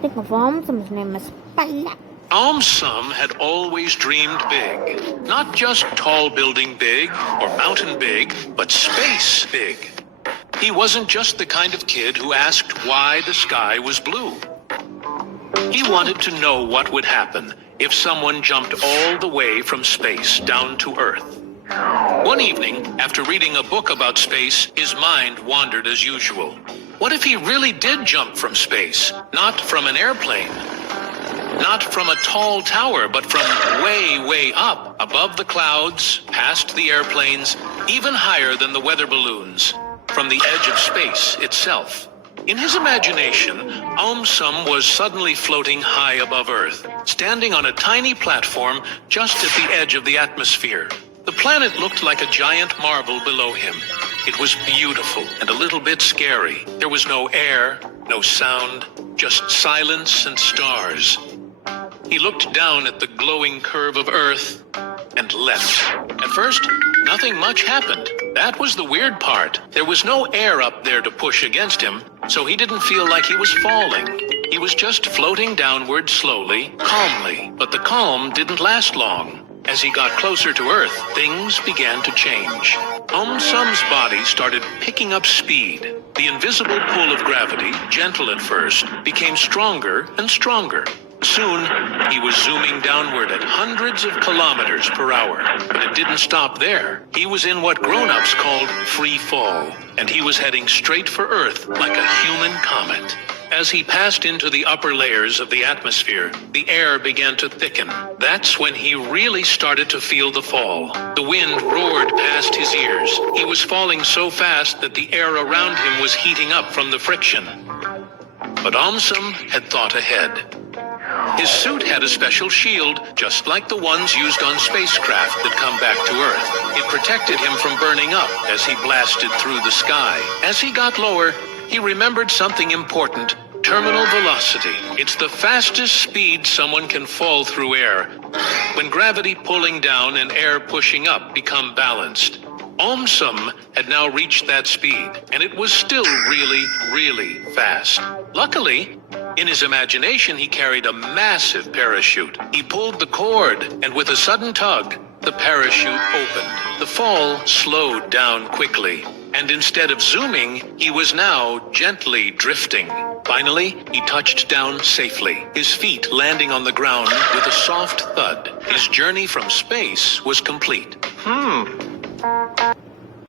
think of Omsum's name as Pala. Sum had always dreamed big. Not just tall building big or mountain big, but space big. He wasn't just the kind of kid who asked why the sky was blue. He wanted to know what would happen if someone jumped all the way from space down to Earth. One evening, after reading a book about space, his mind wandered as usual. What if he really did jump from space? Not from an airplane. Not from a tall tower, but from way, way up, above the clouds, past the airplanes, even higher than the weather balloons, from the edge of space itself. In his imagination, Sum was suddenly floating high above Earth, standing on a tiny platform just at the edge of the atmosphere. The planet looked like a giant marble below him. It was beautiful and a little bit scary. There was no air, no sound, just silence and stars. He looked down at the glowing curve of Earth and leapt. At first, nothing much happened. That was the weird part. There was no air up there to push against him, so he didn't feel like he was falling. He was just floating downward slowly, calmly. But the calm didn't last long. As he got closer to Earth, things began to change. Sum's body started picking up speed. The invisible pull of gravity, gentle at first, became stronger and stronger. Soon, he was zooming downward at hundreds of kilometers per hour. But it didn't stop there. He was in what grown-ups called free fall, and he was heading straight for Earth like a human comet. As he passed into the upper layers of the atmosphere, the air began to thicken. That's when he really started to feel the fall. The wind roared past his ears. He was falling so fast that the air around him was heating up from the friction. But Sum had thought ahead. His suit had a special shield, just like the ones used on spacecraft that come back to Earth. It protected him from burning up as he blasted through the sky. As he got lower, he remembered something important: terminal velocity. It's the fastest speed someone can fall through air, when gravity pulling down and air pushing up become balanced. Sum had now reached that speed, and it was still really, really fast. Luckily, in his imagination, he carried a massive parachute. He pulled the cord, and with a sudden tug, the parachute opened. The fall slowed down quickly, and instead of zooming, he was now gently drifting. Finally, he touched down safely, his feet landing on the ground with a soft thud. His journey from space was complete.